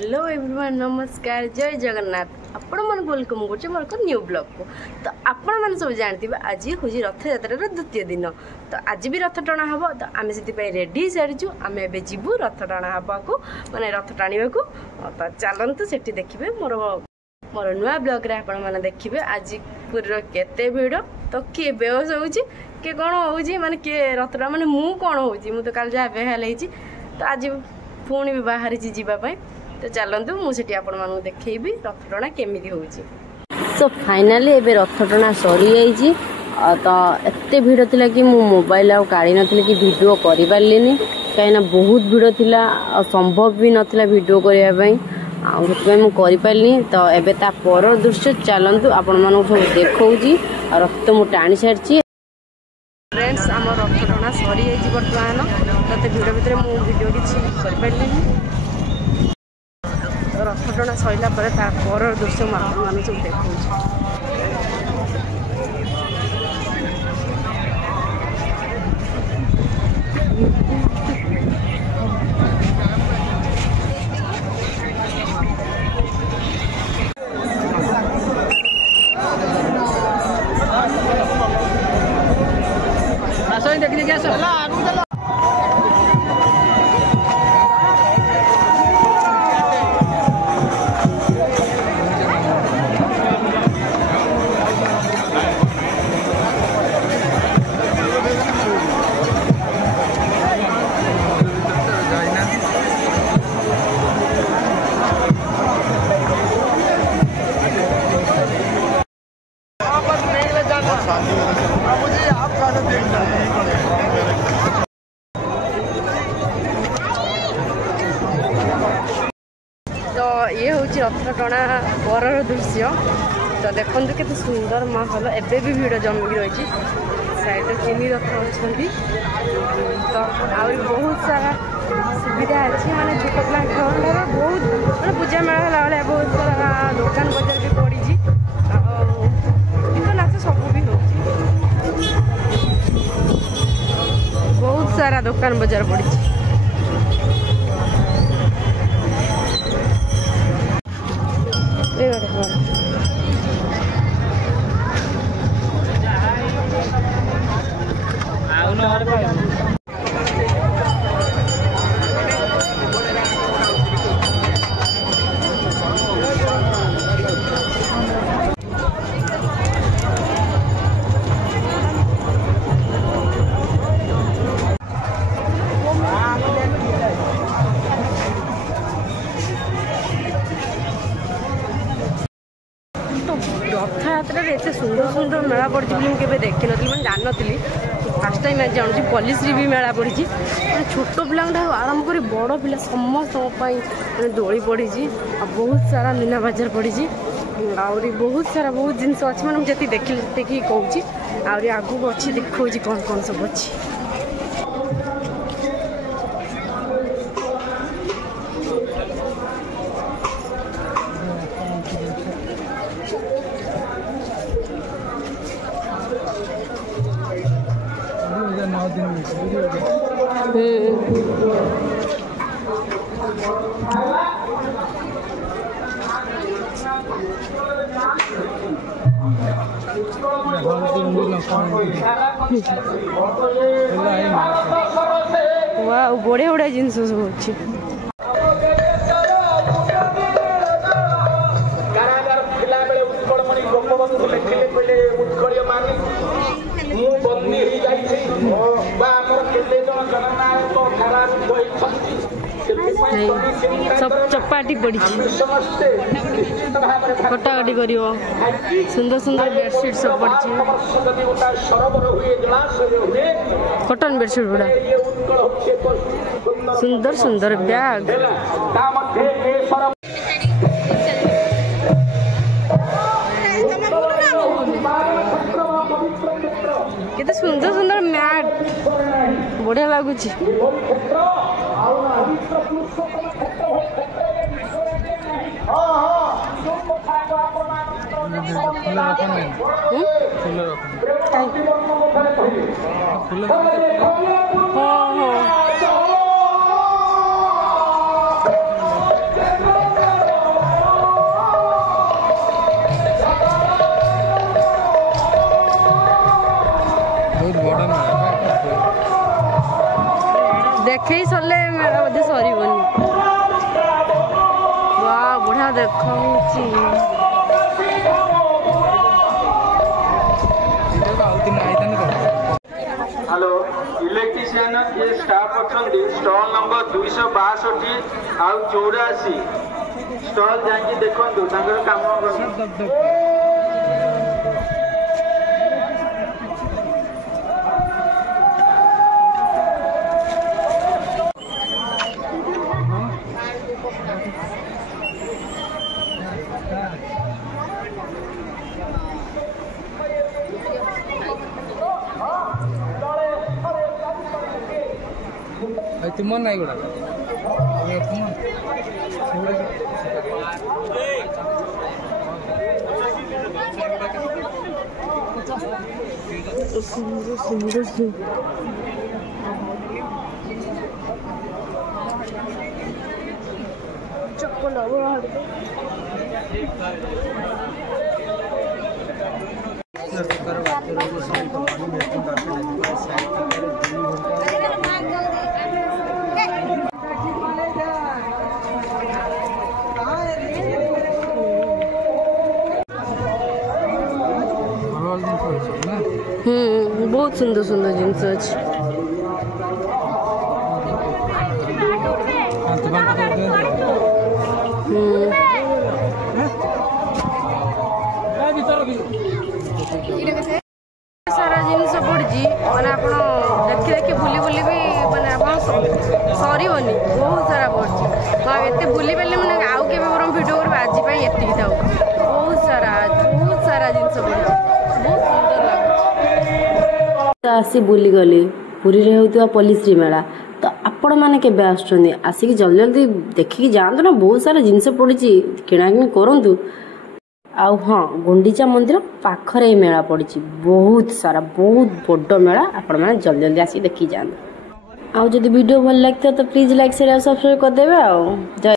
Hello everyone, नमस्कार, जय जगन्नाथ। आपण मन वेलकम करछे मोर को न्यू ब्लॉग को। तो आपण मन सब जानथिबे आज होजी रथ यात्रा रो द्वितीय दिन। तो आज भी रथ टणा हबो। तो आमे सेति पय रेडी सारिछु। आमे एबे जिबु रथ टणा हबा को, माने रथ टाणीबा को। तो चलंतु सेठी देखिबे मोर नुआ ब्लॉग रे आपण मन देखिबे आज पुरी रो केते भीड़। तो के बेहोश होउची, के कोन होउची, माने के रथटा माने मु कोन होउची, मु तो काल जा बेहाल हेची। तो आज पुणी भी बाहर जीवा पाए। तो चलतु मुझे आपण मानू देखी रथ टणा केमी होची। तो फाइनाली एबे रथ टणा सरी जाइए। तो एत भीड़ थिला कि मु मोबाइल आ काढ़ी नथली कि वीडियो करि पारलिनी, कहीं बहुत भीड़ थिला, संभव भी नथिला वीडियो करबा पई। मु करि पारलिनी। तो एबे ता पर दृश्य चलतु आपण मानू सब देखौजी। रथ तो मु टाणी सारची। फ्रेंड्स, आम रथ टणा सरी जाइए बर्तमान। तो भीड़ भितर मु वीडियो किछि करि पारलिनी। रथ टणा सरला पर दृश्य मान सब देखा। देखने क्या तो ये हूँ रथ टणा पर दृश्य। तो देखु के सुंदर माहौल। एबे भी भीड़ जमी रही। साइड 3 रथ अच्छा। तो आहुरी बहुत सारा सुविधा अच्छी, माने छोट पिला खेलना बहुत मतलब पूजा मेला है। बहुत सारा दुकान बजार भी पड़ी। गीत नाच सब भी हो, बहुत सारा दुकान बजार पड़ी। रथ यात्रा एत सुंदर सुंदर मेला पड़ी मुझे देखी नी, मैं जान नी। फास्ट टाइम आज जानूँ पॉलिस भी मेला पड़ी। छोट पिला आरंभ कर बड़ पिला समस्त दोली पड़ी। बहुत सारा मीना बाजार पड़ी। आहरी बहुत सारा बहुत जिनस अच्छी, मैंने मुझे देखिए कहूँ। आहरी आगू अच्छी देखा कौन कौन सब अच्छी। वाह, बढ़िया बढ़िया जिनस सब अच्छी। सब चपाटी पड़ी, कटाकटी कर सुंदर सुंदर बेडसीट सब पड़ी। कटन बेडसीट गुड़ा सुंदर सुंदर बैग। केते सुंदर सुंदर मैट, बढ़िया लगुच। हाँ ଦେଖାଉଛି। हेलो इलेक्ट्रीशियन ये स्टाफ अच्छा स्टॉल नंबर 262 आउ 84 स्टॉल जाकि देखो काम तुम नहीं गुड़ा बहुत सुंदर सुंदर जिनस अच्छी सारा जिनस पड़ी मैंने आप देखी देखी बुली बुली भी मैंने आप सरबनी बहुत सारा पड़ी एत बुली पारे मैंने आउ के भिडियो कर आज एति था बहुत सारा जिनस पड़ी बहुत सुंदर लगे आसी बुली गली पुरी रे होता पल्लीश्री मेला तो आपण मैंने केबे आसुछन्ती आसिक जल्दी जल्दी देखिकी जातु ना बहुत सारा जिनस पड़ी किणाकिणी करूँ आउ हाँ गुंडीचा मंदिर पाखरे मेला पड़ी बहुत सारा बहुत बड़ मेला आपण मैंने जल्दी जल्दी आसिक देखी जातु आउ जदि वीडियो भल लगता तो प्लीज लाइक शेयर और सब्सक्राइब करदेवे।